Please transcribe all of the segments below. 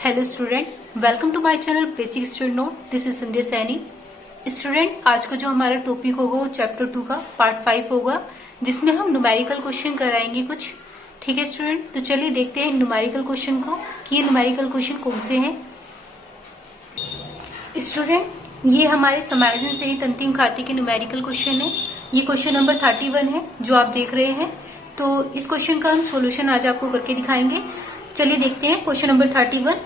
Hello student, welcome to my channel basic student note. This is Sandhya Saini. Student, आज का जो हमारा टॉपिक होगा वो चैप्टर 2 का पार्ट 5 होगा, जिसमें हम न्यूमेरिकल क्वेश्चन कराएंगे कुछ। ठीक है स्टूडेंट, तो चलिए देखते हैं न्यूमेरिकल क्वेश्चन को कि ये न्यूमेरिकल क्वेश्चन कौन से हैं। स्टूडेंट, ये हमारे समायोजन सहित अंतिम खाते के न्यूमेरिकल क्वेश्चन है। ये क्वेश्चन नंबर 31 है जो आप देख रहे हैं। तो इस क्वेश्चन का हम सोल्यूशन आज आपको करके दिखाएंगे। चलिए देखते हैं question number 31।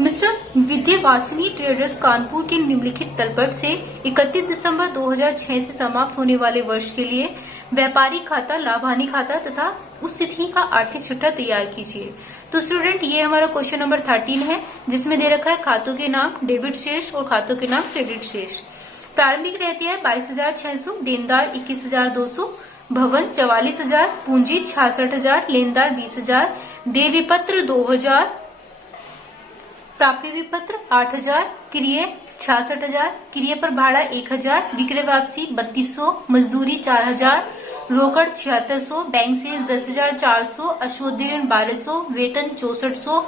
Mister विद्यावासिनी traders Kanpur के निम्नलिखित तलपट से 31 दिसंबर 2006 से समाप्त होने वाले वर्ष के लिए व्यापारिक खाता, लाभ हानि खाता तथा उस तिथि का आर्थिक छठा तैयार कीजिए। तो स्टूडेंट, ये हमारा क्वेश्चन नंबर 13 है, जिसमें दे रखा है खातों के नाम डेबिट शेष और खातों के नाम क्रेडिट शेष। प्रारंभिक रहती है 22,600, देनदार 21,200, भवन 44,000, पूंजी 66,000, लेनदार 20,000, देय विपत्र 2,000, प्राप्य विपत्र 8,000, क्रिय 66,000, क्रिय पर भाड़ा 1,000, विक्रय वापसी 3200, मजदूरी 4,000, रोकड़ 7600, बैंक शेष 10,400, अशुद्ध ऋण 1200, वेतन 6400,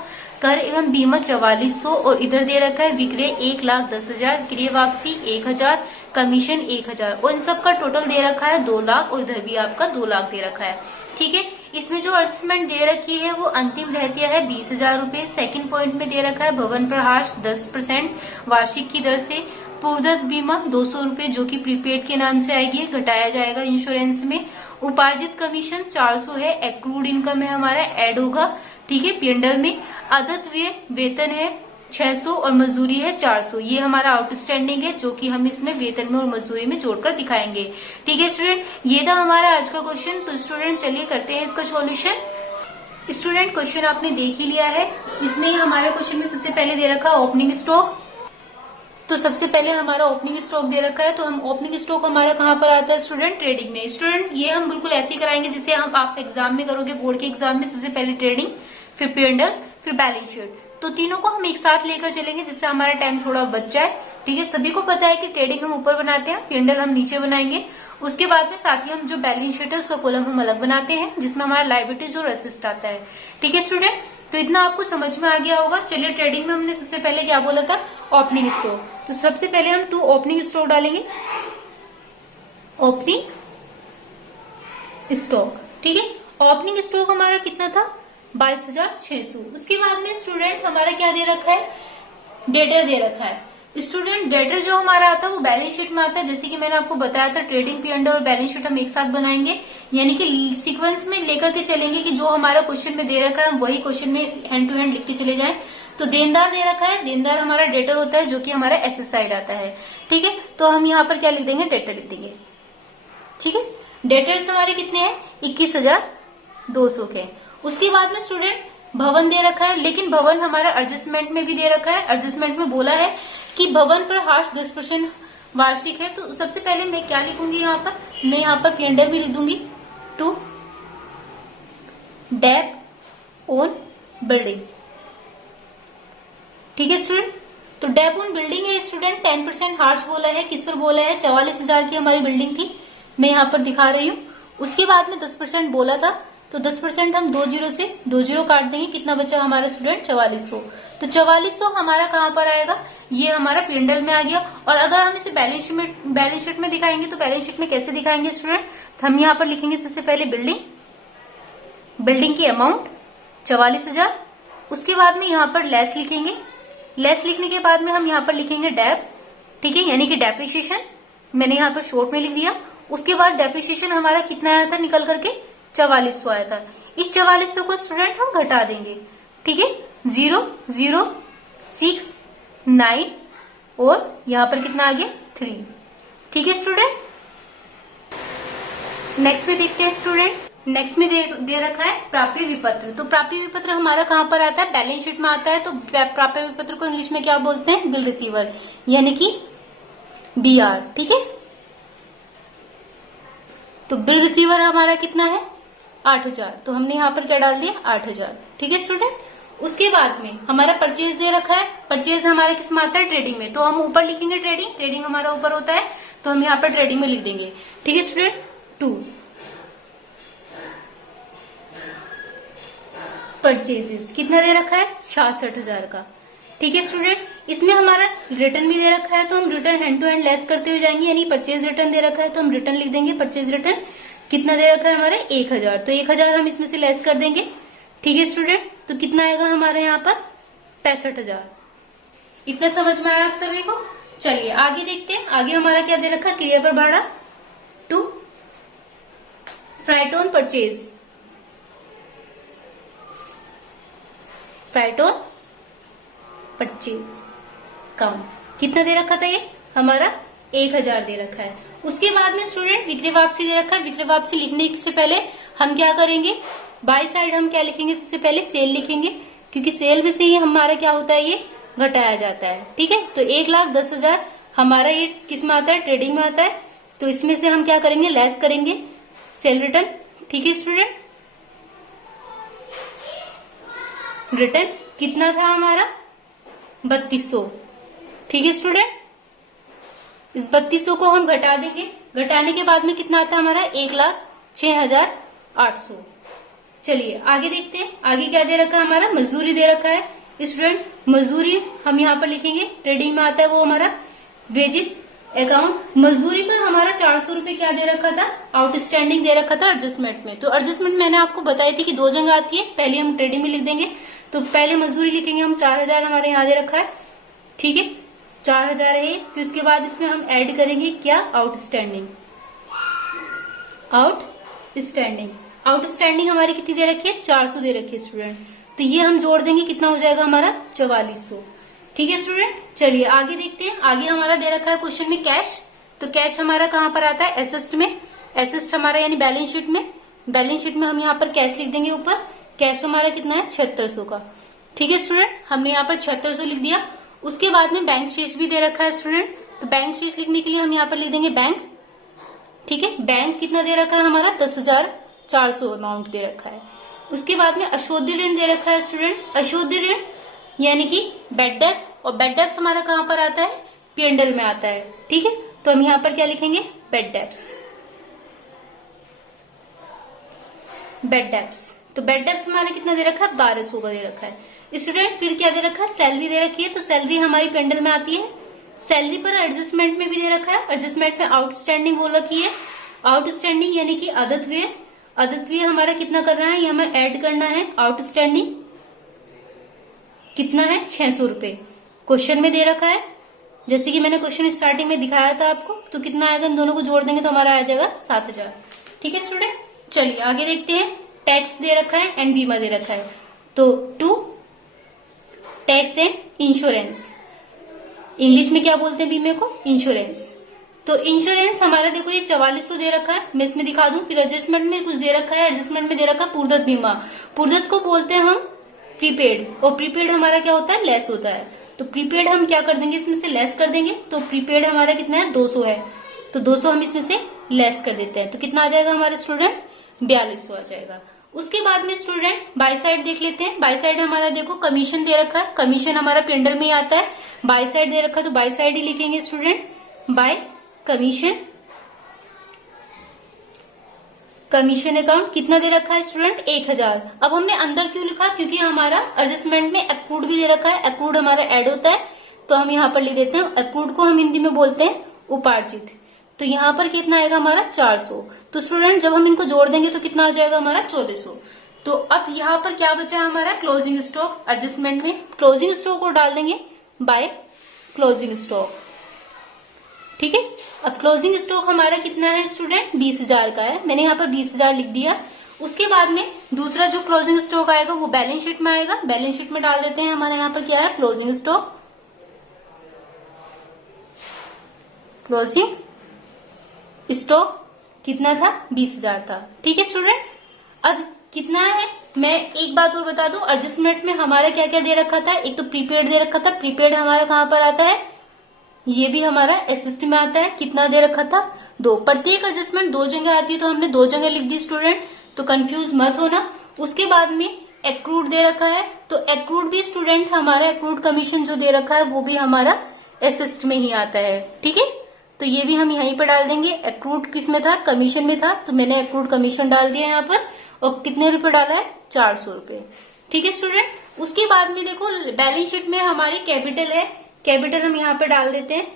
कर एवं बीमा 4400 और इधर दे रखा है विक्रय 1,10,000, क्रिय वापसी 1,000, कमीशन 1,000 और इन सब का टोटल दे रखा है 2 लाख और इधर भी आपका 2 लाख दे रखा है। ठीक है, इसमें जो एडजस्टमेंट दे रखी है वो अंतिम रहती है 20,000 रूपये। सेकेंड पॉइंट में दे रखा है भवन प्रहार 10% वार्षिक की दर से, पूर्वदत्त बीमा 200 रूपये जो कि प्रीपेड के नाम से आएगी, घटाया जाएगा इंश्योरेंस में। उपार्जित कमीशन 400 है, एक्रूड इनकम है हमारा ऐड होगा। ठीक है, पीएनडल में आदत व्यय वेतन है 600 और मजदूरी है 400। ये हमारा आउटस्टैंडिंग है जो कि हम इसमें वेतन में और मजदूरी में जोड़कर दिखाएंगे। ठीक है स्टूडेंट, ये था हमारा आज का क्वेश्चन। तो स्टूडेंट चलिए करते हैं इसका सॉल्यूशन। स्टूडेंट, क्वेश्चन आपने देख ही लिया है। इसमें हमारे क्वेश्चन में सबसे पहले दे रखा है ओपनिंग स्टॉक। तो सबसे पहले हमारा ओपनिंग स्टॉक दे रखा है, तो हम ओपनिंग स्टॉक हमारा कहाँ पर आता है स्टूडेंट? ट्रेडिंग में। स्टूडेंट, ये हम बिल्कुल ऐसे ही कराएंगे जैसे हम आप एग्जाम में करोगे, बोर्ड के एग्जाम में। सबसे पहले ट्रेडिंग, फिर पीएनडल, फिर बैलेंस शीट। तो तीनों को हम एक साथ लेकर चलेंगे जिससे हमारा टाइम थोड़ा बच जाए। ठीक है, सभी को पता है कि ट्रेडिंग हम ऊपर बनाते हैं, पीएनडल हम नीचे बनाएंगे। उसके बाद में साथ ही हम जो बैलेंस शीट है उसका कॉलम हम अलग बनाते हैं जिसमें हमारा लायबिलिटीज और असिस्ट आता है। ठीक है स्टूडेंट, तो इतना आपको समझ में आ गया होगा। चलिए, ट्रेडिंग में हमने सबसे पहले क्या बोला था? Opening stock. तो सबसे पहले हम 2 ओपनिंग स्टॉक डालेंगे, ओपनिंग स्टॉक। ठीक है, ओपनिंग स्टॉक हमारा कितना था? 22,600। उसके बाद में स्टूडेंट हमारा क्या दे रखा है? डेटर दे रखा है। स्टूडेंट, डेटर जो हमारा आता है वो बैलेंस शीट में आता है। जैसे कि मैंने आपको बताया था, ट्रेडिंग, पीएनडल और बैलेंस शीट हम एक साथ बनाएंगे, यानी कि सीक्वेंस में लेकर के चलेंगे कि जो हमारा क्वेश्चन में दे रखा है हम वही क्वेश्चन में हैंड टू हैंड लिख के चले जाएं। तो देनदार दे रखा है, देनदार हमारा डेटर होता है जो कि हमारा एसेट साइड आता है। ठीक है, तो हम यहाँ पर क्या लिख देंगे? डेटर लिख देंगे। ठीक है, डेटर्स हमारे कितने हैं? 21,200 के। उसके बाद में स्टूडेंट भवन दे रखा है, लेकिन भवन हमारा एडजस्टमेंट में भी दे रखा है। एडजस्टमेंट में बोला है कि भवन पर हार्स 10% वार्षिक है। तो सबसे पहले मैं क्या लिखूंगी यहाँ पर? मैं यहाँ पर पीएनडल भी लिख दूंगी, टू डेप ऑन बिल्डिंग। ठीक है स्टूडेंट, तो डेप ऑन बिल्डिंग है स्टूडेंट। 10% हार्स बोला है, किस पर बोला है? 44,000 की हमारी बिल्डिंग थी, मैं यहाँ पर दिखा रही हूँ। उसके बाद में 10% बोला था, तो 10% हम 2 जीरो से 2 जीरो काट देंगे। कितना बचा हमारा स्टूडेंट? 4400। तो 4400 हमारा कहाँ पर आएगा? ये हमारा पीएनडल में आ गया। और अगर हम इसे बैलेंस शीट में दिखाएंगे तो बैलेंस शीट में कैसे दिखाएंगे स्टूडेंट? तो हम यहाँ पर लिखेंगे सबसे पहले बिल्डिंग की अमाउंट 44,000। उसके बाद में यहाँ पर लेस लिखेंगे। लेस लिखने के बाद में हम यहाँ पर लिखेंगे डेप। ठीक है, यानी कि डेप्रिसिएशन मैंने यहाँ पर शॉर्ट में लिख दिया। उसके बाद डेप्रिसिएशन हमारा कितना आया था निकल करके? 4400 आया था। इस 4400 को स्टूडेंट हम घटा देंगे। ठीक है, 0, 0, 6, 9 और यहाँ पर कितना आ गया? 3। ठीक है स्टूडेंट, नेक्स्ट में देखते हैं स्टूडेंट। नेक्स्ट में दे रखा है प्राप्य विपत्र। तो प्राप्य विपत्र हमारा कहाँ पर आता है? बैलेंस शीट में आता है। तो प्राप्य विपत्र को इंग्लिश में क्या बोलते हैं? बिल रिसीवर, यानी कि बीआर। ठीक है, तो बिल रिसीवर हमारा कितना है? 8,000। तो हमने यहाँ पर क्या डाल दिया? 8,000। ठीक है स्टूडेंट, उसके बाद में हमारा परचेज दे रखा है। परचेज हमारा किस में आता है? ट्रेडिंग में। तो हम ऊपर लिखेंगे ट्रेडिंग, ट्रेडिंग हमारा ऊपर होता है, तो हम यहाँ पर ट्रेडिंग में लिख देंगे। ठीक है स्टूडेंट, 2 परचेजेस कितना दे रखा है? 66,000 का। ठीक है स्टूडेंट, इसमें हमारा रिटर्न भी दे रखा है तो हम return hand to hand less करते हुए जाएंगे, यानी परचेज रिटर्न दे रखा है तो हम रिटर्न लिख देंगे। परचेज रिटर्न कितना दे रखा है हमारा 1000, तो 1000 हम इसमें से लेस कर देंगे। ठीक है स्टूडेंट, तो कितना आएगा हमारे यहाँ पर 65,000। इतना समझ में आया आप सभी को? चलिए आगे देखते हैं। आगे हमारा क्या दे रखा है, क्रिया पर भाड़ा to freight on purchase, freight on purchase count कितना दे रखा था, ये हमारा 1000 दे रखा है। उसके बाद में स्टूडेंट विक्रय वापसी दे रखा है। विक्रय वापसी लिखने से पहले हम क्या करेंगे, बाई साइड हम क्या लिखेंगे, सबसे पहले सेल लिखेंगे, क्योंकि सेल में से ही हमारा क्या होता है, ये घटाया जाता है। ठीक है, तो 1,10,000 हमारा ये किस में आता है, ट्रेडिंग में आता है, तो इसमें से हम क्या करेंगे, लेस करेंगे सेल रिटर्न। ठीक है स्टूडेंट, रिटर्न कितना था हमारा 3200। ठीक है स्टूडेंट, इस 3200 को हम घटा देंगे, घटाने के बाद में कितना आता है हमारा 1,06,800। चलिए आगे देखते हैं। आगे क्या दे रखा है हमारा, मजदूरी दे रखा है। स्टूडेंट मजदूरी हम यहाँ पर लिखेंगे, ट्रेडिंग में आता है वो हमारा वेजिस अकाउंट। मजदूरी पर हमारा 400 रुपए क्या दे रखा था, आउटस्टैंडिंग दे रखा था एडजस्टमेंट में। तो एडजस्टमेंट मैंने आपको बताई थी कि 2 जगह आती है, पहले हम ट्रेडिंग में लिख देंगे, तो पहले मजदूरी लिखेंगे हम 4000 हमारे यहाँ दे रखा है। ठीक है, 4000 है, फिर उसके बाद इसमें हम ऐड करेंगे क्या, आउटस्टैंडिंग। आउटस्टैंडिंग आउटस्टैंडिंग हमारी कितनी दे रखी है, 400 दे रखी है स्टूडेंट, तो ये हम जोड़ देंगे, कितना हो जाएगा हमारा 4400। ठीक है स्टूडेंट, चलिए आगे देखते हैं। आगे हमारा दे रखा है क्वेश्चन में कैश, तो कैश हमारा कहाँ पर आता है, एसेस्ट में। एसेस्ट हमारा यानी बैलेंस शीट में, बैलेंस शीट में हम यहाँ पर कैश लिख देंगे ऊपर। कैश हमारा कितना है 7600 का। ठीक है स्टूडेंट, हमने यहाँ पर 7600 लिख दिया। उसके बाद में बैंक शेष भी दे रखा है स्टूडेंट, तो बैंक शेष लिखने के लिए हम यहाँ पर लिख देंगे बैंक। ठीक है, बैंक कितना दे रखा है हमारा 10,400 अमाउंट दे रखा है। उसके बाद में अशुद्ध ऋण दे रखा है स्टूडेंट। अशुद्ध ऋण यानी कि बैड डेब्ट्स, और बैड डेब्ट्स हमारा कहाँ पर आता है, P&L में आता है। ठीक है, तो हम यहाँ पर क्या लिखेंगे, बैड डेब्ट्स। बैड डेब्ट्स, तो बैड डेब्ट्स हमारा कितना दे रखा है 1200 का दे रखा है स्टूडेंट। फिर क्या दे रखा है, सैलरी दे रखी है, तो सैलरी हमारी P&L में आती है। सैलरी पर एडजस्टमेंट में भी दे रखा है, एडजस्टमेंट में आउटस्टैंडिंग बोल रखी है। आउटस्टैंडिंग यानी कि अदत्व्यय, अदत्व्यय हमारा कितना करना है, ये हमें ऐड करना है। आउटस्टैंडिंग कितना है 600 रुपए, क्वेश्चन में दे रखा है। जैसे कि मैंने क्वेश्चन स्टार्टिंग में दिखाया था आपको, तो कितना आएगा, इन दोनों को जोड़ देंगे तो हमारा आ जाएगा 7000। ठीक है स्टूडेंट, चलिए आगे देखते हैं। टैक्स दे रखा है एंड बीमा दे रखा है, तो to tax and insurance, English में क्या बोलते हैं बीमे को, इंश्योरेंस। तो इंश्योरेंस हमारा देखो ये 4400 दे रखा है, मैं इसमें दिखा दूं। फिर एडजस्टमेंट में कुछ दे रखा है, एडजस्टमेंट में दे रखा है पूर्वदत्त बीमा। पूर्वदत्त को बोलते हैं हम प्रीपेड, और प्रीपेड हमारा क्या होता है, लेस होता है। तो प्रीपेड हम क्या कर देंगे, इसमें से लेस कर देंगे। तो प्रीपेड हमारा कितना है 200 है, तो 200 हम इसमें से लेस कर देते हैं, तो कितना आ जाएगा हमारे स्टूडेंट 4200 आ जाएगा। उसके बाद में स्टूडेंट बाई साइड देख लेते हैं। बाई साइड हमारा देखो कमीशन दे रखा है, कमीशन हमारा P&L में ही आता है। बाई साइड दे रखा है तो बाई साइड ही लिखेंगे student, bye commission. Commission account कितना दे रखा है स्टूडेंट 1000। अब हमने अंदर क्यों लिखा, क्योंकि हमारा एडजस्टमेंट में एक्रूड भी दे रखा है, एक्रूड हमारा ऐड होता है, तो हम यहाँ पर लिख देते हैं। एक्रूड को हम हिंदी में बोलते हैं उपार्जित। तो यहाँ पर कितना आएगा हमारा 400। तो स्टूडेंट जब हम इनको जोड़ देंगे तो कितना आ जाएगा हमारा 1400। तो अब यहाँ पर क्या बचा हमारा क्लोजिंग स्टॉक, एडजस्टमेंट में क्लोजिंग स्टॉक को डाल देंगे बाय क्लोजिंग स्टॉक। ठीक है, अब क्लोजिंग स्टॉक हमारा कितना है स्टूडेंट 20,000 का है, मैंने यहाँ पर 20,000 लिख दिया। उसके बाद में दूसरा जो क्लोजिंग स्टॉक आएगा वो बैलेंस शीट में आएगा, बैलेंस शीट में डाल देते हैं। हमारे यहाँ पर क्या है क्लोजिंग स्टॉक, क्लोजिंग स्टॉक कितना था 20,000 था। ठीक है स्टूडेंट, अब कितना है मैं एक बात और बता दूं, एडजस्टमेंट में हमारा क्या क्या दे रखा था, एक तो प्रीपेड दे रखा था। प्रीपेड हमारा कहाँ पर आता है, ये भी हमारा एसएसटी में आता है। कितना दे रखा था 2, प्रत्येक एडजस्टमेंट 2 जगह आती है, तो हमने 2 जगह लिख दी स्टूडेंट, तो कंफ्यूज मत होना। उसके बाद में एक्रूड दे रखा है, तो एक्रूड भी स्टूडेंट हमारा एक्रूड कमीशन जो दे रखा है वो भी हमारा एसएसटी में ही आता है। ठीक है, तो ये भी हम यहीं पर डाल देंगे। एक्रूड किस में था, कमीशन में था, तो मैंने एक्रूड कमीशन डाल दिया यहाँ पर, और कितने रुपए डाला है 400 रुपए। ठीक है स्टूडेंट, उसके बाद में देखो बैलेंस शीट में हमारी कैपिटल है, कैपिटल हम यहाँ पे डाल देते हैं।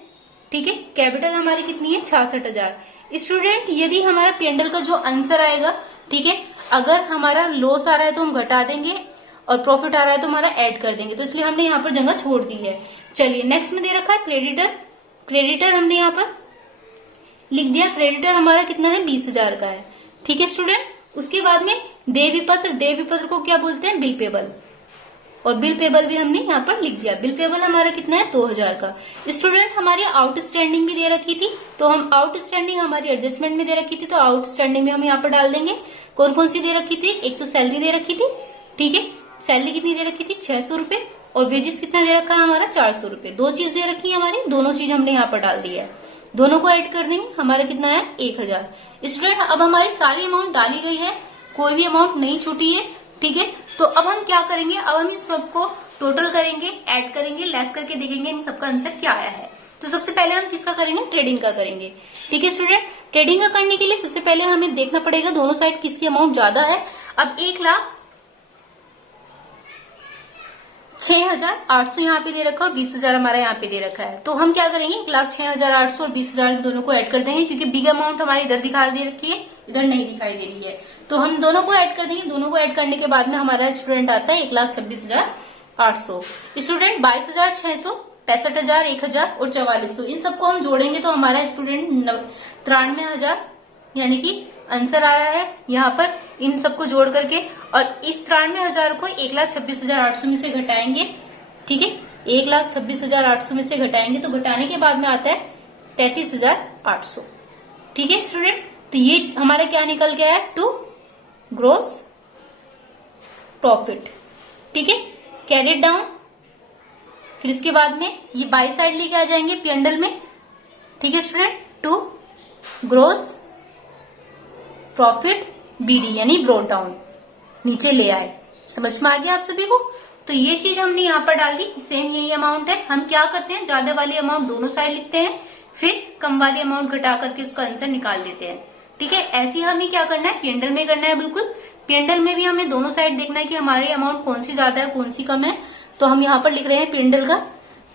ठीक है, कैपिटल हमारी कितनी है 66,000। स्टूडेंट यदि हमारा P&L का जो आंसर आएगा, ठीक है, अगर हमारा लॉस आ रहा है तो हम घटा देंगे और प्रॉफिट आ रहा है तो हमारा ऐड कर देंगे, तो इसलिए हमने यहाँ पर जगह छोड़ दी है। चलिए नेक्स्ट में दे रखा है क्रेडिटर। क्रेडिटर हमने यहाँ पर लिख दिया, क्रेडिटर हमारा कितना है 20,000 का है। ठीक है स्टूडेंट, उसके बाद में देय विपत्र, देय विपत्र को क्या बोलते हैं बिल पेबल, और बिल पेबल भी हमने यहाँ पर लिख दिया। बिल पेबल हमारा कितना है 2,000 का। स्टूडेंट हमारी आउटस्टैंडिंग भी दे रखी थी, तो हम आउटस्टैंडिंग हमारी एडजस्टमेंट में दे रखी थी, तो आउटस्टैंडिंग में हम यहाँ पर डाल देंगे। कौन कौन सी दे रखी थी, एक तो सैलरी दे रखी थी, ठीक है, सैलरी कितनी दे रखी थी 600 रुपए, और वेजेस कितना दे रखा है हमारा 400 रुपए। दो चीज दे रखी है हमारी, दोनों चीज हमने यहाँ पर डाल दी है, दोनों को ऐड कर देंगे, हमारा कितना है 1,000। स्टूडेंट अब हमारी सारी अमाउंट डाली गई है, कोई भी अमाउंट नहीं छूटी है। ठीक है, तो अब हम क्या करेंगे, अब हम इस सबको टोटल करेंगे, ऐड करेंगे, लेस करके देखेंगे इन सबका आंसर क्या आया है। तो सबसे पहले हम किसका करेंगे, ट्रेडिंग का करेंगे। ठीक है स्टूडेंट, ट्रेडिंग का करने के लिए सबसे पहले हमें देखना पड़ेगा दोनों साइड किसकी अमाउंट ज्यादा है। अब 1,06,800 यहाँ पे दे रखा है और 20,000 हमारा यहाँ पे दे रखा है, तो हम क्या करेंगे 1,06,800 और 20,000 दोनों को ऐड कर देंगे, क्योंकि बिग अमाउंट हमारी इधर दिखाई दे रखी है, इधर नहीं दिखाई दे रही है, तो हम दोनों को ऐड कर देंगे। दोनों को ऐड करने के बाद में हमारा स्टूडेंट आता है 1,26,800। स्टूडेंट 22,600, 65,000, 1,000 और 4400, इन सबको हम जोड़ेंगे तो हमारा स्टूडेंट 93,000 यानी कि आंसर आ रहा है यहाँ पर इन सबको जोड़ करके, और इस 93,000 को 1,26,800 में से घटाएंगे। ठीक है, 1,26,800 में से घटाएंगे, तो घटाने के बाद में आता है 33,800। ठीक है स्टूडेंट, तो ये हमारा क्या निकल गया है, टू ग्रोस प्रॉफिट। ठीक है, कैरी इट डाउन। फिर इसके बाद में ये बाई साइड लेके आ जाएंगे P&L में। ठीक है student, to gross profit BD यानी ब्रोट डाउन, नीचे ले आए। समझ में आ गया आप सभी को? तो ये चीज हमने यहाँ पर डाल दी, सेम यही अमाउंट है। हम क्या करते हैं, ज्यादा वाली अमाउंट दोनों साइड लिखते हैं, फिर कम वाली अमाउंट घटा करके उसका आंसर निकाल देते हैं। ठीक है, ऐसे ही हमें क्या करना है, P&L में करना है। बिल्कुल P&L में भी हमें दोनों साइड देखना है कि हमारी अमाउंट कौन सी ज्यादा है कौन सी कम है। तो हम यहाँ पर लिख रहे हैं P&L का,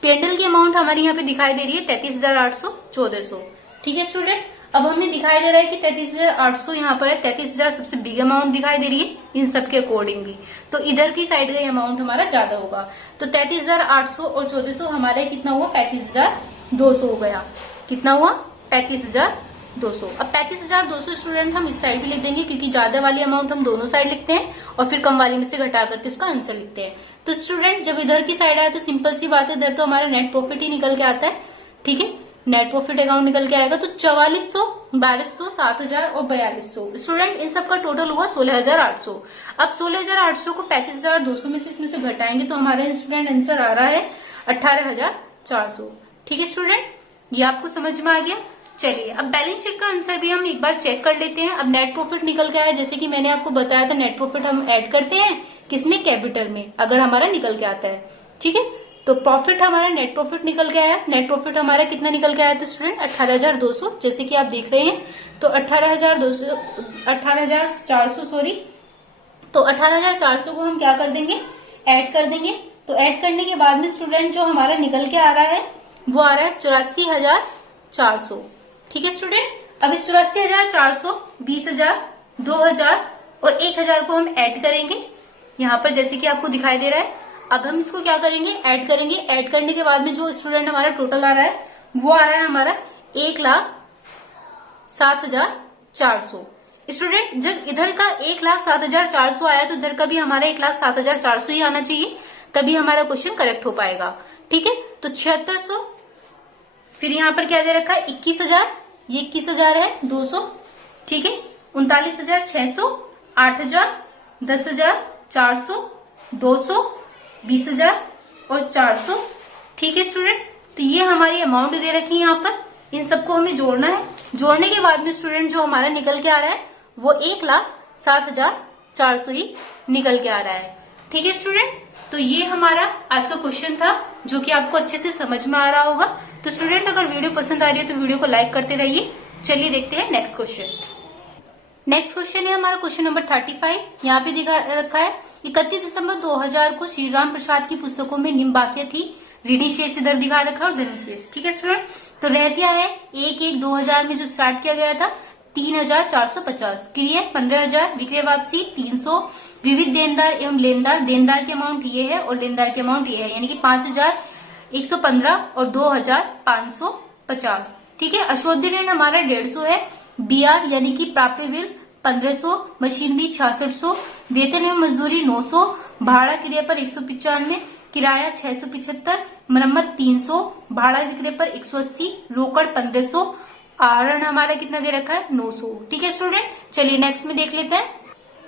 P&L की अमाउंट हमारी यहाँ पे दिखाई दे रही है 33,800, 1,400। ठीक है स्टूडेंट, अब हमें दिखाई दे रहा है कि 33,800 यहाँ पर है, 33,000 सबसे बिग अमाउंट दिखाई दे रही है इन सब के अकॉर्डिंगली, तो इधर की साइड का अमाउंट हमारा ज्यादा होगा। तो 33,800 और 1,400 हमारे कितना हुआ, 35,200 हो गया। कितना हुआ, 35,200। अब 35,200 स्टूडेंट हम इस साइड भी लिख देंगे, क्योंकि ज्यादा वाली अमाउंट हम दोनों साइड लिखते हैं और फिर कम वाली में से घटा करके उसका आंसर लिखते हैं। तो स्टूडेंट जब इधर की साइड आए तो सिंपल सी बात है, इधर तो हमारा नेट प्रॉफिट ही निकल के आता है। ठीक है, नेट प्रॉफिट अकाउंट निकल के आएगा, तो 4400, 1200, 7,000 और 4200। स्टूडेंट इन सब का टोटल हुआ 16,800। अब 16,800 को 35,200 में से इसमें से घटाएंगे तो हमारा स्टूडेंट आंसर आ रहा है 18,400। ठीक है स्टूडेंट, ये आपको समझ में आ गया। चलिए अब बैलेंस शीट का आंसर भी हम एक बार चेक कर लेते हैं। अब नेट प्रॉफिट निकल के आया, जैसे कि मैंने आपको बताया था, नेट प्रॉफिट हम ऐड करते हैं किसमें, कैपिटल में, अगर हमारा निकल के आता है। ठीक है, तो प्रॉफिट हमारा नेट प्रॉफिट निकल के आया। नेट प्रॉफिट हमारा कितना निकल के आया था स्टूडेंट, 18,200, जैसे कि आप देख रहे हैं। तो 18,400 सॉरी, तो 18,400 को हम क्या कर देंगे, ऐड कर देंगे। तो ऐड करने के बाद में स्टूडेंट जो हमारा निकल के आ रहा है वो आ रहा है 84,400। ठीक है स्टूडेंट, अब इस 84,400, 20,000, 2,000 और 1,000 को हम ऐड करेंगे यहाँ पर, जैसे कि आपको दिखाई दे रहा है। अब हम इसको क्या करेंगे, ऐड करेंगे। ऐड करने के बाद में जो स्टूडेंट हमारा टोटल आ रहा है वो आ रहा है हमारा 1,07,400। स्टूडेंट जब इधर का 1,07,400 आया तो इधर का भी हमारा 1,07,400 ही आना चाहिए, तभी हमारा क्वेश्चन करेक्ट हो पाएगा। ठीक है, तो 7600, फिर यहाँ पर क्या दे रखा है 21,000, ये 21,000 है 200। ठीक है, 39,600, 8,000, 10,000, 400, 200, 20,000 और 400। ठीक है स्टूडेंट, तो ये हमारी अमाउंट दे रखी है यहाँ पर, इन सबको हमें जोड़ना है। जोड़ने के बाद में स्टूडेंट जो हमारा निकल के आ रहा है वो 1,07,400 ही निकल के आ रहा है। ठीक है स्टूडेंट, तो ये हमारा आज का क्वेश्चन था जो कि आपको अच्छे से समझ में आ रहा होगा। तो स्टूडेंट अगर वीडियो पसंद आ रही है तो वीडियो को लाइक करते रहिए। चलिए देखते हैं नेक्स्ट क्वेश्चन। नेक्स्ट क्वेश्चन है हमारा क्वेश्चन नंबर 35। यहाँ पे दिखा रखा है 31 दिसंबर 2000 को श्री राम प्रसाद की पुस्तकों में निम्न वाक्य थी। ऋणी शेष इधर दिखा रखा और धनी शेष। ठीक है स्टूडेंट, तो रहतिया है 1/1/2000 में जो स्टार्ट किया गया था 3450, क्रिय 15000, विक्रय वापसी 300, विविध देनदार एवं लेनदार, देनदार के अमाउंट ये है और लेनदार के अमाउंट ये है, यानी कि 5115 और 2550। ठीक है, अशोध्य ऋण हमारा 150 है, BR यानी कि प्राप्य बिल 1500, मशीनरी 6600, वेतन एवं मजदूरी 900, भाड़ा क्रिय पर 195, किराया 675, मरम्मत 300, भाड़ा विक्रय पर 180, रोकड़ 1500, आहरण हमारा कितना दे रखा है 900। ठीक है स्टूडेंट, चलिए नेक्स्ट में देख लेते हैं।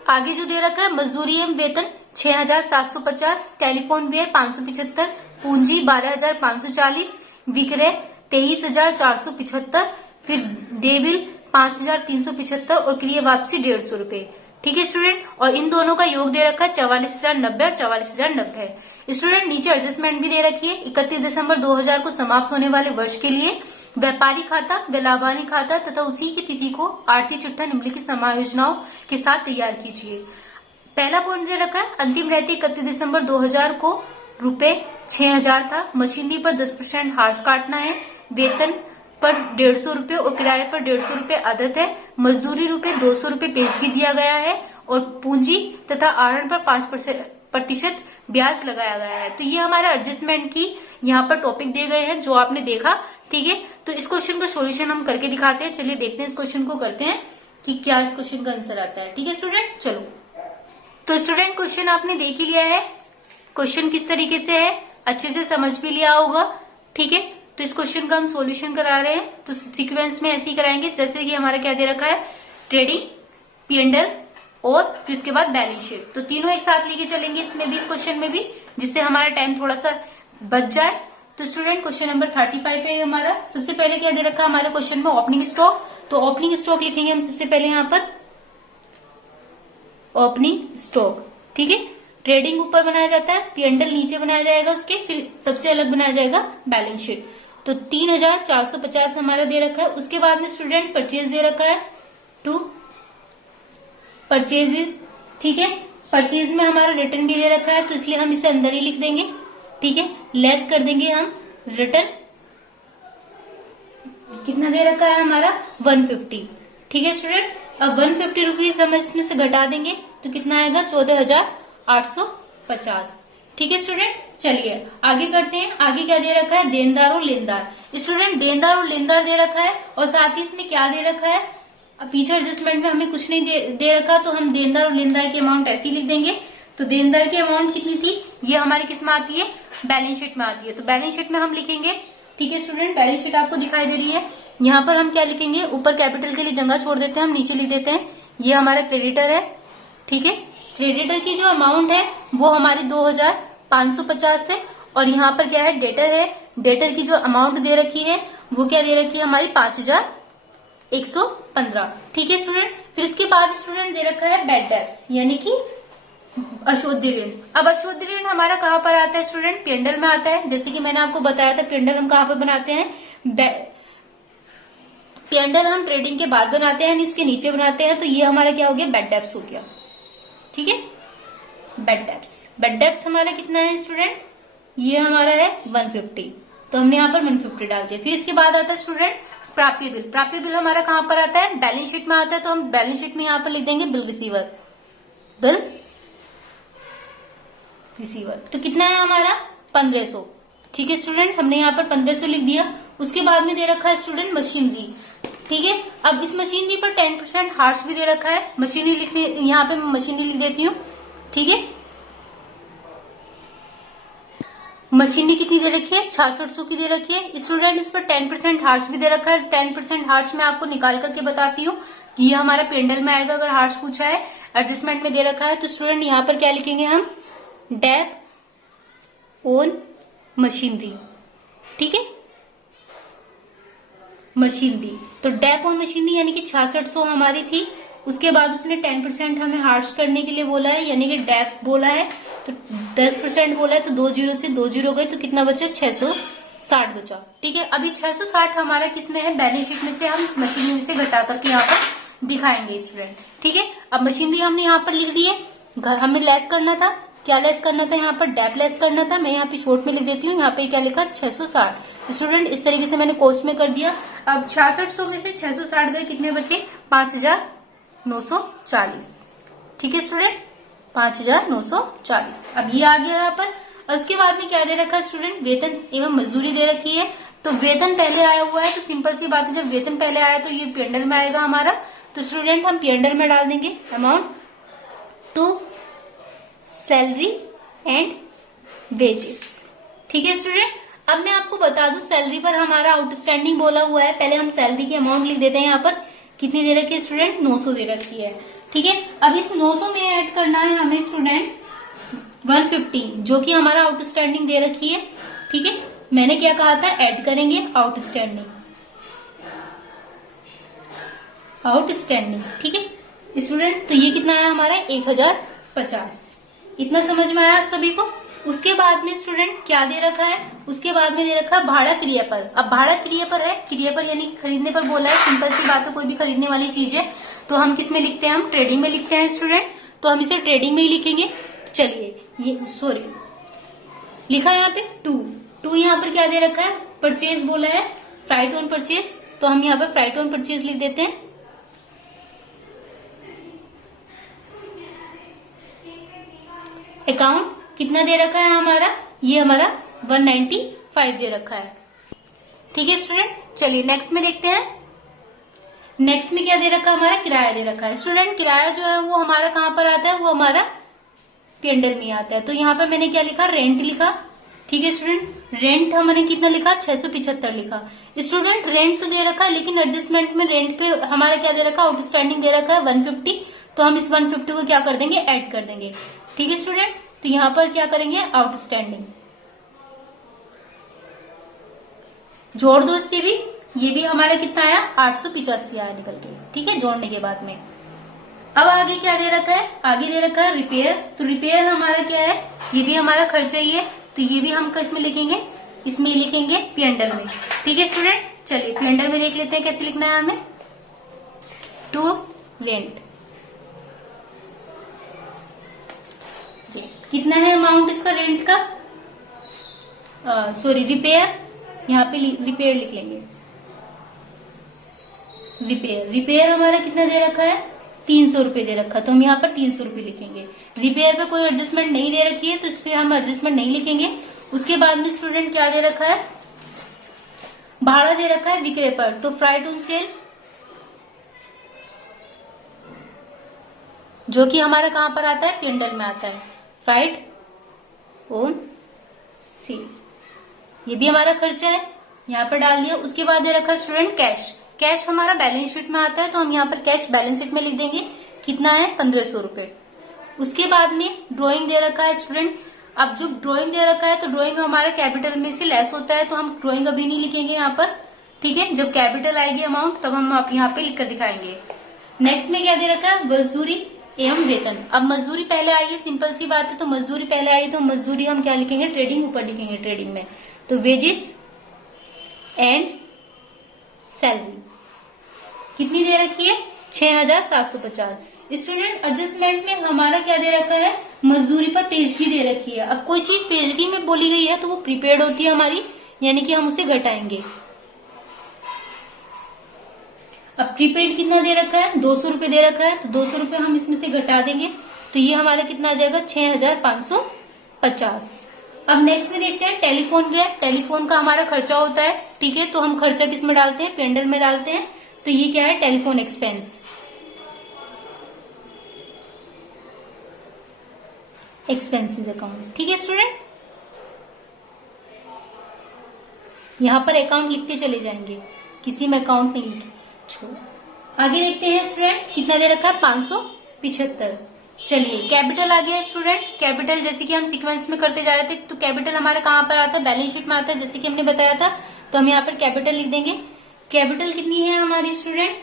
आगे जो दे रखा है मजदूरी एवं वेतन 6750, टेलीफोन व्यय 575, पूंजी 12540, विक्रय 23475, फिर देय बिल 5375 और क्रिय वापसी 150 रूपये। ठीक है स्टूडेंट, और इन दोनों का योग दे रखा है 44,090 और 44,090 है। स्टूडेंट नीचे एडजस्टमेंट भी दे रखी है। 31 दिसंबर 2000 को समाप्त होने वाले वर्ष के लिए व्यापारी खाता व लाभानी खाता तथा उसी की तिथि को आर्थिक चिट्ठा निम्नलिखित समायोजनाओं के साथ तैयार कीजिए। पहला पॉइंट दे रखा है अंतिम रहती 31 दिसंबर 2000 को रुपए 6000 था, मशीनरी पर 10% हार्स काटना है, वेतन पर 150 रूपये और किराए पर 150 रूपये आदत है, मजदूरी रूपये 200 रूपये पेशगी दिया गया है और पूंजी तथा आहरण पर 5% ब्याज लगाया गया है। तो ये हमारा एडजस्टमेंट की यहाँ पर टॉपिक दिए गए हैं जो आपने देखा। ठीक है, तो इस क्वेश्चन का सॉल्यूशन हम करके दिखाते हैं। चलिए देखते हैं इस क्वेश्चन को करते हैं कि क्या इस क्वेश्चन का आंसर आता है। ठीक है स्टूडेंट, चलो तो स्टूडेंट क्वेश्चन आपने देख ही लिया है, क्वेश्चन किस तरीके से है अच्छे से समझ भी लिया होगा। ठीक है, तो इस क्वेश्चन का हम सॉल्यूशन करा रहे हैं, तो सीक्वेंस में ऐसे ही कराएंगे जैसे कि हमारा क्या दे रखा है ट्रेडिंग, P&L और फिर उसके बाद बैलेंस शीट। तो तीनों एक साथ लेके चलेंगे इसमें भी, इस क्वेश्चन में भी, जिससे हमारा टाइम थोड़ा सा बच जाए। तो स्टूडेंट क्वेश्चन नंबर 35 है हमारा। सबसे पहले क्या दे रखा है हमारे क्वेश्चन में ओपनिंग स्टॉक। तो ओपनिंग स्टॉक लिखेंगे हम सबसे पहले यहाँ पर ओपनिंग स्टॉक। ठीक है, ट्रेडिंग ऊपर बनाया जाता है, P&L नीचे बनाया जाएगा उसके, फिर सबसे अलग बनाया जाएगा बैलेंस शीट। तो 3450 हमारा दे रखा है। उसके बाद में स्टूडेंट परचेज दे रखा है टू परचेजेस। ठीक है, परचेज में हमारा रिटर्न भी दे रखा है तो इसलिए हम इसे अंदर ही लिख देंगे। ठीक है, लेस कर देंगे हम रिटर्न, कितना दे रखा है हमारा 150। ठीक है स्टूडेंट, अब 150 रुपीज हम इसमें से घटा देंगे तो कितना आएगा 14,850। ठीक है स्टूडेंट, चलिए आगे करते हैं। आगे क्या दे रखा है देनदार और लेनदार। स्टूडेंट देनदार और लेनदार दे रखा है और साथ ही इसमें क्या दे रखा है, फीचर एडजस्टमेंट में हमें कुछ नहीं दे रखा तो हम देनदार और लेनदार की अमाउंट ऐसे ही लिख देंगे। तो देनदार की अमाउंट कितनी थी, ये हमारी किस में आती है बैलेंस शीट में आती है, तो बैलेंस शीट में हम लिखेंगे। ठीक है स्टूडेंट, बैलेंस शीट आपको दिखाई दे रही है। यहाँ पर हम क्या लिखेंगे, ऊपर कैपिटल के लिए जगह छोड़ देते हैं, हम नीचे लिख देते हैं ये हमारा क्रेडिटर है। ठीक है, क्रेडिटर की जो अमाउंट है वो हमारी 2550 है और यहाँ पर क्या है डेटर है, डेटर की जो अमाउंट दे रखी है वो क्या दे रखी है हमारी 5115। ठीक है स्टूडेंट, फिर इसके बाद स्टूडेंट दे रखा है बैड डेब्ट्स यानी कि अशुद्ध ऋण। अब अशुद्ध ऋण हमारा कहाँ पर आता है स्टूडेंट, P&L में आता है। जैसे कि मैंने आपको बताया था P&L हम कहाँ पर बनाते हैं, P&L हम ट्रेडिंग के बाद बनाते हैं, इसके नीचे बनाते हैं। तो ये हमारा क्या हो गया बैड डेब्ट्स हो गया। ठीक है, बैड डेब्ट्स हमारा कितना है स्टूडेंट, ये हमारा है 150, तो हमने यहाँ पर 150 डाल दिया। फिर इसके बाद आता है स्टूडेंट प्राप्य बिल। प्राप्य बिल हमारा कहाँ पर आता है बैलेंस शीट में आता है, तो हम बैलेंस शीट में यहाँ पर लिख देंगे बिल रिसीवर, बिल रिसीवर। तो कितना है हमारा 1500। ठीक है स्टूडेंट, हमने यहाँ पर 1500 लिख दिया। उसके बाद में दे रखा है स्टूडेंट मशीनरी। ठीक है, अब इस मशीनरी पर 10% हार्स भी दे रखा है। मशीनरी लिखने यहाँ पे मैं मशीनरी लिख देती हूँ। ठीक है, मशीनरी कितनी दे रखी है 6600 की दे रखी है। स्टूडेंट इस पर 10% हार्स भी दे रखा है। 10% हार्स में आपको निकाल करके बताती हूँ कि ये हमारा P&L में आएगा अगर हार्स पूछा है। एडजस्टमेंट में दे रखा है तो स्टूडेंट यहाँ पर क्या लिखेंगे हम डेप ओन मशीनरी। ठीक है, मशीनरी, तो डेप ऑन मशीनरी यानी कि 6600 हमारी थी। उसके बाद उसने 10% हमें हार्स करने के लिए बोला है, यानी कि डेप बोला है तो 10% बोला है, तो 2 जीरो से 2 जीरो गए तो कितना बचा 660 बचा। ठीक है, अभी 660 हमारा किसमें है बैलेंस शीट में से हम मशीनरी से घटा करके यहाँ पर दिखाएंगे स्टूडेंट। ठीक है, अब मशीनरी हमने यहाँ पर लिख दी है। हमने लेस करना था, क्या लेस करना था, यहाँ पर डेप लेस करना था। मैं यहाँ पे शॉर्ट में लिख देती हूँ, यहाँ पे क्या लिखा 660। स्टूडेंट इस तरीके से मैंने कोस्ट में कर दिया। अब 6600 में से 660 गए, कितने बचे 5940। ठीक है स्टूडेंट, 5940। अब ये आ गया यहाँ पर। उसके बाद में क्या दे रखा है स्टूडेंट, वेतन एवं मजदूरी दे रखी है। तो वेतन पहले आया हुआ है, तो सिंपल सी बात है, जब वेतन पहले आया तो ये पी&एल में आएगा हमारा। तो स्टूडेंट हम पी&एल में डाल देंगे amount to salary and wages. ठीक है स्टूडेंट, अब मैं आपको बता दूं सैलरी पर हमारा आउटस्टैंडिंग बोला हुआ है। पहले हम सैलरी की अमाउंट लिख देते हैं। यहाँ पर कितनी दे रखी है स्टूडेंट, 900 दे रखी है। ठीक है, अब इस 900 में ऐड करना है हमें स्टूडेंट 150, जो कि हमारा आउटस्टैंडिंग दे रखी है। ठीक है, मैंने क्या कहा था, ऐड करेंगे आउटस्टैंडिंग। ठीक है स्टूडेंट, तो ये कितना आया हमारा 1050। इतना समझ में आया सभी को। उसके बाद में स्टूडेंट क्या दे रखा है, उसके बाद में दे रखा है भाड़ा क्रिया पर। अब भाड़ा क्रिया पर है, क्रिया पर यानी कि खरीदने पर बोला है। सिंपल सी बात है, कोई भी खरीदने वाली चीज है तो हम किस में लिखते हैं, हम ट्रेडिंग में लिखते हैं स्टूडेंट। तो हम इसे ट्रेडिंग में ही लिखेंगे। चलिए ये सॉरी लिखा है यहाँ पे टू यहाँ पर क्या दे रखा है, परचेज बोला है, फ्राइट ऑन परचेज। तो हम यहाँ पर फ्राइट ऑन परचेज लिख देते हैं। अकाउंट कितना दे रखा है हमारा, ये हमारा 195 दे रखा है। ठीक है स्टूडेंट, चलिए नेक्स्ट में देखते हैं। नेक्स्ट में क्या दे रखा है, हमारा किराया दे रखा है। स्टूडेंट किराया जो है वो हमारा कहाँ पर आता है, वो हमारा पी&एल में आता है। तो यहाँ पर मैंने क्या लिखा, रेंट लिखा। ठीक है स्टूडेंट, रेंट हमने कितना लिखा, 675 लिखा। स्टूडेंट रेंट तो दे रखा है, लेकिन एडजस्टमेंट में रेंट पे हमारा क्या दे रखा है, आउटस्टैंडिंग दे रखा है 150। तो हम इस 150 को क्या कर देंगे, ऐड कर देंगे। ठीक है स्टूडेंट, तो यहाँ पर क्या करेंगे, आउटस्टैंडिंग जोड़ दो इससे भी। ये भी हमारा कितना आया, 885 आया निकल के। ठीक है, जोड़ने के बाद में अब आगे क्या दे रखा है, आगे दे रखा है रिपेयर। तो रिपेयर हमारा क्या है, ये भी हमारा खर्चा ही है। तो ये भी हम किसमें लिखेंगे, इसमें लिखेंगे पी&एल में। ठीक है स्टूडेंट, चलिए पी&एल में देख लेते हैं कैसे लिखना है हमें। टू रेंट, कितना है अमाउंट इसका रेंट का, सॉरी रिपेयर, यहाँ पे रिपेयर लिख लेंगे। रिपेयर हमारा कितना दे रखा है, 300 रुपए दे रखा। तो हम यहाँ पर 300 रुपए लिखेंगे। रिपेयर पे कोई एडजस्टमेंट नहीं दे रखी है, तो इसलिए हम एडजस्टमेंट नहीं लिखेंगे। उसके बाद में स्टूडेंट क्या दे रखा है, भाड़ा दे रखा है विक्रय पर। तो फ्राइट ऑन सेल, जो कि हमारा कहाँ पर आता है, पी&एल में आता है, फ्राइट ऑन सेल। ये भी हमारा खर्चा है, यहाँ पर डाल दिया। उसके बाद दे रखा है स्टूडेंट कैश। कैश हमारा बैलेंस शीट में आता है, तो हम यहाँ पर कैश बैलेंस शीट में लिख देंगे। कितना है, 1500 रुपए। उसके बाद में ड्राइंग दे रखा है स्टूडेंट। अब जो ड्राइंग दे रखा है, तो ड्राइंग हमारा कैपिटल में से लेस होता है, तो हम ड्राइंग अभी नहीं लिखेंगे यहाँ पर। ठीक है, जब कैपिटल आएगी अमाउंट तब हम आप यहाँ पे लिख कर दिखाएंगे। नेक्स्ट में क्या दे रखा है, मजदूरी एवं वेतन। अब मजदूरी पहले आई है, सिंपल सी बात है, तो मजदूरी पहले आई है, तो मजदूरी हम क्या लिखेंगे, ट्रेडिंग ऊपर लिखेंगे ट्रेडिंग में। तो वेजेस एंड सैलरी कितनी दे रखी है, 6750। स्टूडेंट एडजस्टमेंट में हमारा क्या दे रखा है, मजदूरी पर पेशगी दे रखी है। अब कोई चीज पेशगी में बोली गई है तो वो प्रीपेड होती है हमारी, यानी कि हम उसे घटाएंगे। अब प्रीपेड कितना दे रखा है, 200 रुपए दे रखा है, तो 200 रुपए हम इसमें से घटा देंगे। तो ये हमारा कितना आ जाएगा, 6550। अब नेक्स्ट में देखते हैं टेलीफोन बिल। टेलीफोन का हमारा खर्चा होता है। ठीक है, तो हम खर्चा किस में डालते हैं, पी&एल में डालते हैं। तो ये क्या है, टेलीफोन एक्सपेंस, एक्सपेंसेस अकाउंट। ठीक है स्टूडेंट, यहां पर अकाउंट लिखते चले जाएंगे, किसी में अकाउंट नहीं छोड़। आगे देखते हैं स्टूडेंट, कितना दे रखा है, 575। चलिए कैपिटल आ गया स्टूडेंट। कैपिटल जैसे कि हम सीक्वेंस में करते जा रहे थे, तो कैपिटल हमारा कहाँ पर आता है, बैलेंस शीट में आता है, जैसे कि हमने बताया था। तो हम यहाँ पर कैपिटल लिख देंगे। कैपिटल कितनी है हमारी स्टूडेंट,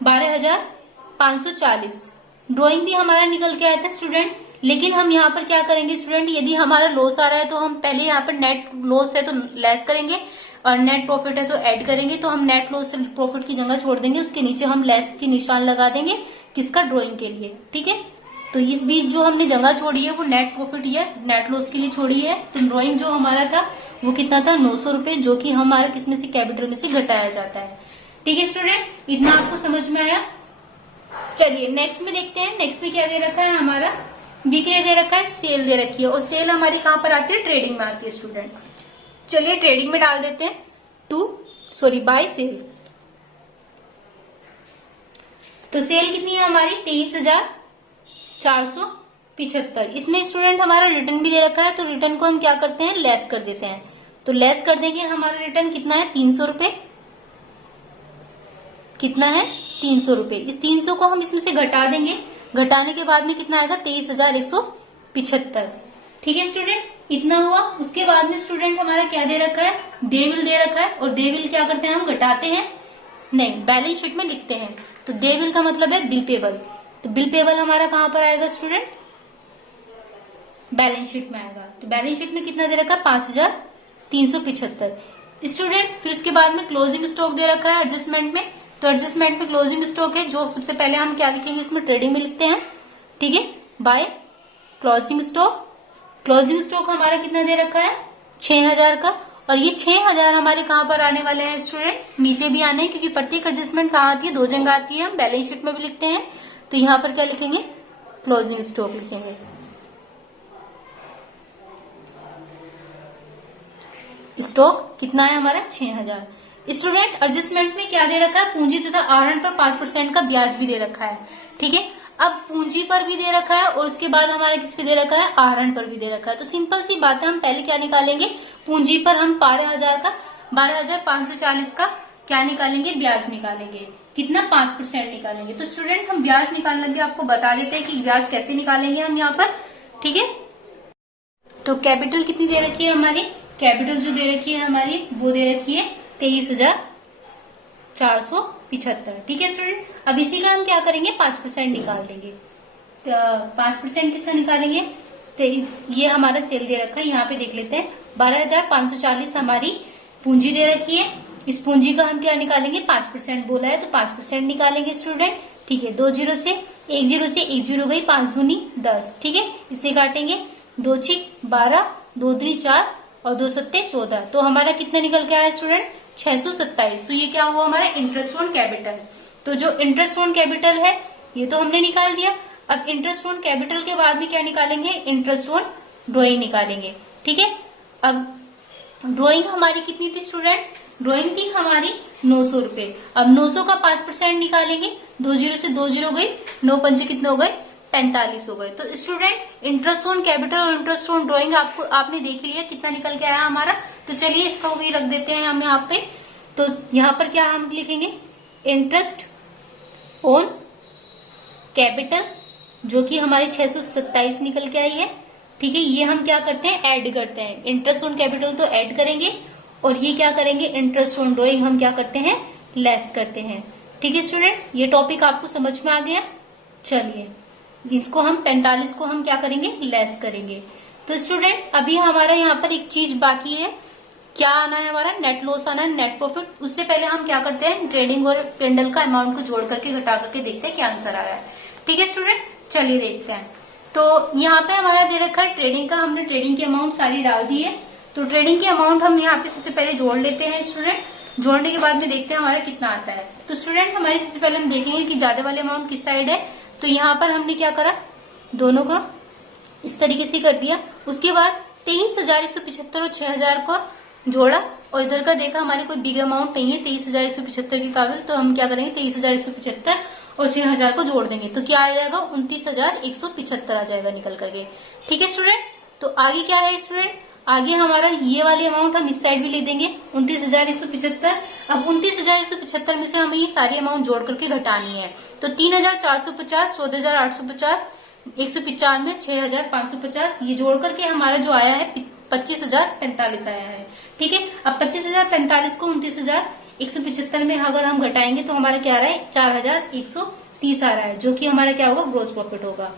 12540। ड्राइंग भी हमारा निकल के आया था स्टूडेंट, लेकिन हम यहाँ पर क्या करेंगे स्टूडेंट, यदि हमारा लॉस आ रहा है तो हम पहले यहाँ पर नेट लॉस है तो लेस करेंगे, और नेट प्रॉफिट है तो ऐड करेंगे। तो हम नेट लॉस प्रॉफिट की जगह छोड़ देंगे, उसके नीचे हम लेस की निशान लगा देंगे, किसका, ड्राइंग के लिए। ठीक है, तो इस बीच जो हमने जगह छोड़ी है वो नेट प्रॉफिट या नेट लॉस के लिए छोड़ी है। तो ड्रॉइंग जो हमारा था वो कितना था, 900 रुपए, जो कि हमारा किसमें से, कैपिटल में से घटाया जाता है। ठीक है स्टूडेंट, इतना आपको समझ में आया। चलिए नेक्स्ट में देखते हैं। नेक्स्ट में क्या दे रखा है हमारा, विक्रय दे रखा है, सेल दे रखी है। और सेल हमारी कहाँ पर आती है, ट्रेडिंग में आती है स्टूडेंट। चलिए ट्रेडिंग में डाल देते हैं बाय सेल। तो सेल कितनी है हमारी, 23,475। इसमें स्टूडेंट हमारा रिटर्न भी दे रखा है, तो रिटर्न को हम क्या करते हैं, लेस कर देते हैं। तो लेस कर देंगे, हमारा रिटर्न कितना है, 300 रुपए। कितना है, 300 रुपए। इस 300 को हम इसमें से घटा देंगे। घटाने के बाद में कितना आएगा, 23,175। ठीक है स्टूडेंट, इतना हुआ। उसके बाद में स्टूडेंट हमारा क्या दे रखा है, देविल दे रखा है। और देविल क्या करते हैं, हम घटाते हैं नहीं, बैलेंस शीट में लिखते हैं। तो देविल का मतलब है बिल पेबल। तो बिल पेबल हमारा कहां पर आएगा स्टूडेंट, बैलेंस शीट में आएगा। तो बैलेंस शीट में कितना दे रखा है, 5,375 स्टूडेंट। फिर उसके बाद में क्लोजिंग स्टॉक दे रखा है एडजस्टमेंट में। तो एडजस्टमेंट में क्लोजिंग स्टॉक है, जो सबसे पहले हम क्या लिखेंगे, इसमें ट्रेडिंग में लिखते हैं। ठीक है, by closing stock. Closing stock हमारा कितना दे रखा है, 6,000 का। और ये 6,000 हमारे कहां पर आने वाले हैं स्टूडेंट, नीचे भी आने हैं, क्योंकि प्रत्येक एडजस्टमेंट कहाँ आती है, 2 जगह आती है। हम बैलेंस शीट में भी लिखते हैं। तो यहाँ पर क्या लिखेंगे, क्लोजिंग स्टॉक लिखेंगे। स्टॉक कितना है हमारा, 6,000। स्टूडेंट एडजस्टमेंट में क्या दे रखा है, पूंजी तथा आहरण पर 5% का ब्याज भी दे रखा है। ठीक है, अब पूंजी पर भी दे रखा है और उसके बाद हमारा किस पे दे रखा है, आहरण पर भी दे रखा है। तो सिंपल सी बात है, हम पहले क्या निकालेंगे, पूंजी पर हम 12,540 का क्या निकालेंगे, ब्याज निकालेंगे। कितना, 5% निकालेंगे। तो स्टूडेंट हम ब्याज निकालना भी आपको बता देते हैं कि ब्याज कैसे निकालेंगे हम यहाँ पर। ठीक है, तो कैपिटल कितनी दे रखी है हमारी, कैपिटल जो दे रखी है हमारी वो दे रखी है 23,475। ठीक है स्टूडेंट, अब इसी का हम क्या करेंगे, 5% निकाल देंगे। तो 5% किसका निकालेंगे, तो ये हमारा सेल दे रखा है, यहाँ पे देख लेते हैं। 12,540 हमारी पूंजी दे रखी है। इस पूंजी का हम क्या निकालेंगे, 5% बोला है, तो 5% निकालेंगे स्टूडेंट। ठीक है, 2 जीरो से 1 जीरो गई, 5 दूनी 10। ठीक है, इसे काटेंगे, 2 छिक 12, 2 दूनी 4 और 2 सत्ते 14। तो हमारा कितना निकल के आया स्टूडेंट, 627। तो ये क्या हुआ हमारा, इंटरेस्ट ऑन कैपिटल। तो जो इंटरेस्ट ऑन कैपिटल है ये तो हमने निकाल दिया। अब इंटरेस्ट ऑन कैपिटल के बाद में क्या निकालेंगे, इंटरेस्ट ऑन ड्रॉइंग निकालेंगे। ठीक है, अब ड्रॉइंग हमारी कितनी थी स्टूडेंट, ड्रॉइंग थी हमारी 900 रुपए। अब 900 का 5% निकालेंगे, 2 जीरो से 2 जीरो गई, 9 पंजे कितने हो गए, 45 हो गए। तो स्टूडेंट इंटरेस्ट ऑन कैपिटल और इंटरेस्ट ऑन ड्रॉइंग आपने देख लिया कितना निकल के आया हमारा। तो चलिए इसका भी रख देते हैं हम यहाँ पे। तो यहाँ पर क्या हम लिखेंगे, इंटरेस्ट ऑन कैपिटल, जो कि हमारी 627 निकल के आई है। ठीक है, ये हम क्या करते हैं, ऐड करते हैं। इंटरेस्ट ऑन कैपिटल तो ऐड करेंगे और ये क्या करेंगे, इंटरेस्ट ऑन ड्रॉइंग हम क्या करते हैं, लेस करते हैं। ठीक है स्टूडेंट, ये टॉपिक आपको समझ में आ गया। चलिए इसको हम 45 को हम क्या करेंगे, लेस करेंगे। तो स्टूडेंट अभी हमारा यहाँ पर एक चीज बाकी है, क्या आना है हमारा, नेट लॉस आना है, नेट प्रॉफिट। उससे पहले हम क्या करते हैं, ट्रेडिंग और कैंडल का अमाउंट को जोड़ करके घटा करके देखते हैं क्या आंसर आ रहा है। ठीक है स्टूडेंट, चलिए देखते हैं। तो यहाँ पे हमारा दे रखा है ट्रेडिंग का, हमने ट्रेडिंग की अमाउंट सारी डाल दी है। तो ट्रेडिंग की अमाउंट हम यहाँ पे सबसे पहले जोड़ लेते हैं स्टूडेंट। जोड़ने के बाद में देखते हैं हमारा कितना आता है। तो स्टूडेंट हमारी सबसे पहले हम देखेंगे कि ज्यादा वाले अमाउंट किस साइड है। तो यहाँ पर हमने क्या करा, दोनों को इस तरीके से कर दिया। उसके बाद 23,175 और 6,000 को जोड़ा और इधर का देखा हमारी कोई बिग अमाउंट नहीं है 23,175 के काबिल। तो हम क्या करेंगे, 23,175 और 6,000 को जोड़ देंगे। तो क्या आ जाएगा, 29,175 आ जाएगा निकल करके। ठीक है स्टूडेंट, तो आगे क्या है स्टूडेंट, आगे हमारा ये वाली अमाउंट हम इस साइड भी ले देंगे, 29,175। अब 29,175 में से हमें ये सारी अमाउंट जोड़ करके घटानी है। तो 3,450, 14,850, 195, 6,550 ये जोड़ करके हमारा जो आया है 25,045 आया है। ठीक है, अब 25,045 को 29,175 में अगर हम घटाएंगे तो हमारा क्या आ रहा है, 4,130 आ रहा है, जो कि हमारा क्या होगा, ग्रोस प्रॉफिट होगा।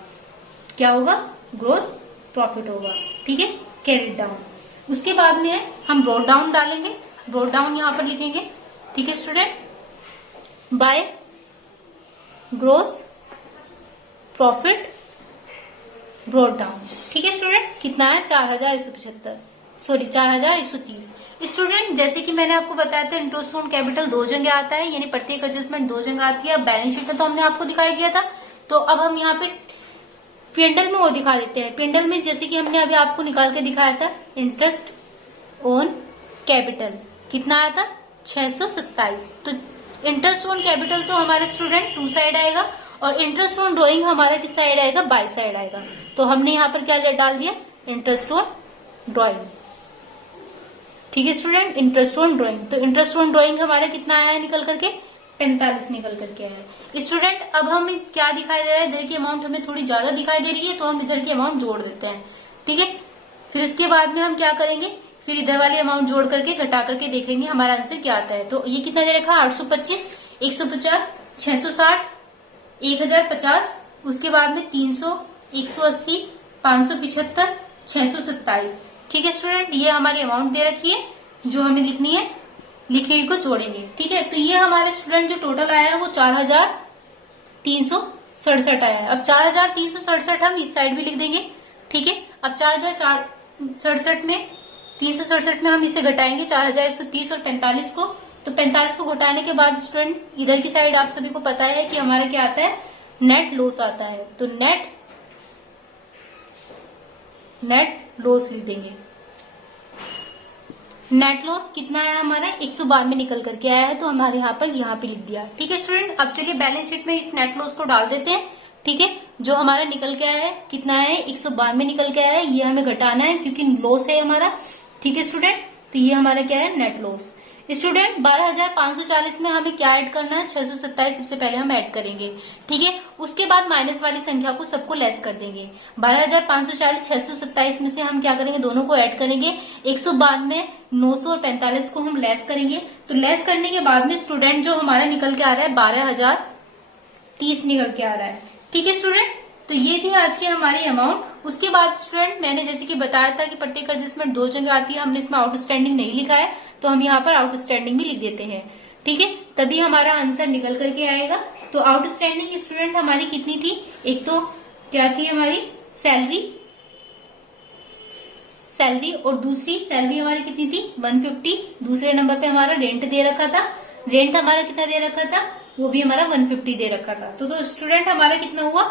क्या होगा, ग्रोस प्रॉफिट होगा। ठीक है, कैरी डाउन। उसके बाद में है हम ब्रॉड डाउन डालेंगे। ब्रॉड डाउन यहाँ पर लिखेंगे। ठीक है student, by gross profit brought down. ठीक है स्टूडेंट, कितना है 4175, सॉरी 4130। स्टूडेंट जैसे कि मैंने आपको बताया था इंटरेस्ट ऑन कैपिटल 2 जगह आता है, यानी प्रत्येक एडजस्टमेंट 2 जगह आती है। बैलेंस शीट में तो हमने आपको दिखाई दिया था, तो अब हम यहाँ पे पेंडल में और दिखा देते हैं। पेंडल में जैसे कि हमने अभी आपको निकाल के दिखाया था, इंटरेस्ट ऑन कैपिटल कितना आया था 627। तो इंटरेस्ट ऑन कैपिटल तो हमारे स्टूडेंट 2 साइड आएगा, और इंटरेस्ट ऑन ड्रॉइंग हमारा किस साइड आएगा, बाई साइड आएगा। तो हमने यहाँ पर क्या डाल दिया, इंटरेस्ट ऑन ड्रॉइंग। ठीक है स्टूडेंट, इंटरेस्ट ऑन ड्रॉइंग। तो इंटरेस्ट ऑन ड्रॉइंग हमारा कितना आया निकल करके, 45 निकल करके आया है। स्टूडेंट अब हम क्या दिखाई दे रहा है, इधर की अमाउंट हमें थोड़ी ज्यादा दिखाई दे रही है, तो हम इधर की अमाउंट जोड़ देते हैं। ठीक है, फिर उसके बाद में हम क्या करेंगे, फिर इधर वाली अमाउंट जोड़ करके घटा करके देखेंगे हमारा आंसर क्या आता है। तो ये कितना दे रखा है, 825, 150, 660, 1050, उसके बाद में 300, 180, 575, 627। ठीक है स्टूडेंट, ये हमारी अमाउंट दे रखी है जो हमें लिखनी है, लिखी हुई को जोड़ेंगे। ठीक है, तो ये हमारे स्टूडेंट जो टोटल आया है वो 4367 आया है। अब 4367 हम इस साइड भी लिख देंगे। ठीक है, अब 4067 में 367 में हम इसे घटाएंगे 4130 और 45 को। तो 45 को घटाने के बाद स्टूडेंट इधर की साइड आप सभी को पता है कि हमारा क्या आता है, नेट लॉस आता है। तो नेट लॉस लिख देंगे। नेट लॉस कितना आया हमारा, 192 निकल करके आया है, तो हमारे यहाँ पे लिख दिया। ठीक है स्टूडेंट, अब चलिए बैलेंस शीट में इस नेट लॉस को डाल देते हैं। ठीक है, जो हमारा निकल के आया है कितना है, 192 निकल के आया है, ये हमें घटाना है क्योंकि लॉस है हमारा। ठीक है स्टूडेंट, तो ये हमारा क्या है, नेट लॉस। स्टूडेंट 12540 में हमें क्या ऐड करना है, 627 सबसे पहले हम ऐड करेंगे। ठीक है, उसके बाद माइनस वाली संख्या को सबको लेस कर देंगे। 12540 627 में से हम क्या करेंगे, दोनों को ऐड करेंगे। 192, 900 और 45 को हम लेस करेंगे। तो लेस करने के बाद में स्टूडेंट जो हमारा निकल के आ रहा है 12030 निकल के आ रहा है। ठीक है स्टूडेंट, तो ये थी आज की हमारी अमाउंट। उसके बाद स्टूडेंट मैंने जैसे कि बताया था कि प्रत्येक एडजस्टमेंट 2 जगह आती है, हमने इसमें आउटस्टैंडिंग नहीं लिखा है, तो हम यहाँ पर आउटस्टैंडिंग भी लिख देते हैं। ठीक है, तभी हमारा आंसर निकल करके आएगा। तो आउटस्टैंडिंग स्टूडेंट हमारी कितनी थी, एक तो क्या थी हमारी सैलरी, और दूसरी सैलरी हमारी कितनी थी 150। दूसरे नंबर पे हमारा रेंट दे रखा था, रेंट हमारा कितना दे रखा था, वो भी हमारा 150 दे रखा था। तो स्टूडेंट हमारा कितना हुआ,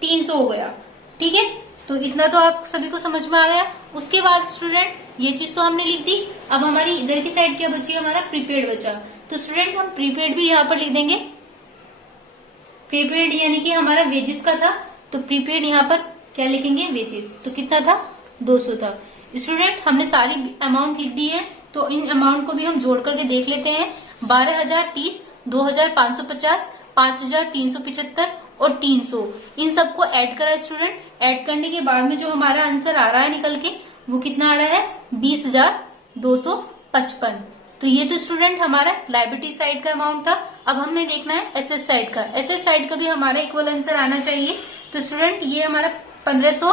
300 हो गया। ठीक है, तो इतना तो आप सभी को समझ में आ गया। उसके बाद स्टूडेंट ये चीज तो हमने लिख दी। अब हमारी इधर की साइड क्या बची, हमारा प्रीपेड बचा। तो स्टूडेंट हम प्रीपेड भी यहाँ पर लिख देंगे। प्रीपेड यानी कि हमारा वेजेस का था, तो प्रीपेड यहाँ पर क्या लिखेंगे, वेजेस। तो कितना था, 200 था। स्टूडेंट हमने सारी अमाउंट लिख दी है, तो इन अमाउंट को भी हम जोड़ करके देख लेते हैं। 12030, 2550, 5375 और 300, इन सबको ऐड करा स्टूडेंट। ऐड करने के बाद में जो हमारा आंसर आ रहा है निकल के, वो कितना आ रहा है, 20,255। तो ये तो स्टूडेंट हमारा लायबिलिटी साइड का अमाउंट था। अब हमें देखना है एसेट साइड का। एसेट साइड का भी हमारा इक्वल आंसर आना चाहिए। तो स्टूडेंट ये हमारा 1500,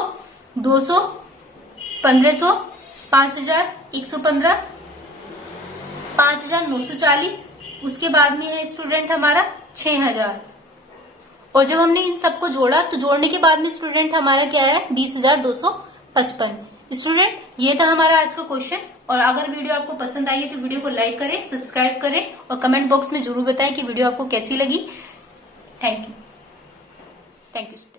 200, 1500, 5115, 5940, उसके बाद में है स्टूडेंट हमारा 6000। और जब हमने इन सबको जोड़ा तो जोड़ने के बाद में स्टूडेंट हमारा क्या है, 20,255। स्टूडेंट ये था हमारा आज का क्वेश्चन। और अगर वीडियो आपको पसंद आई है तो वीडियो को लाइक करें, सब्सक्राइब करें और कमेंट बॉक्स में जरूर बताएं कि वीडियो आपको कैसी लगी। Thank you.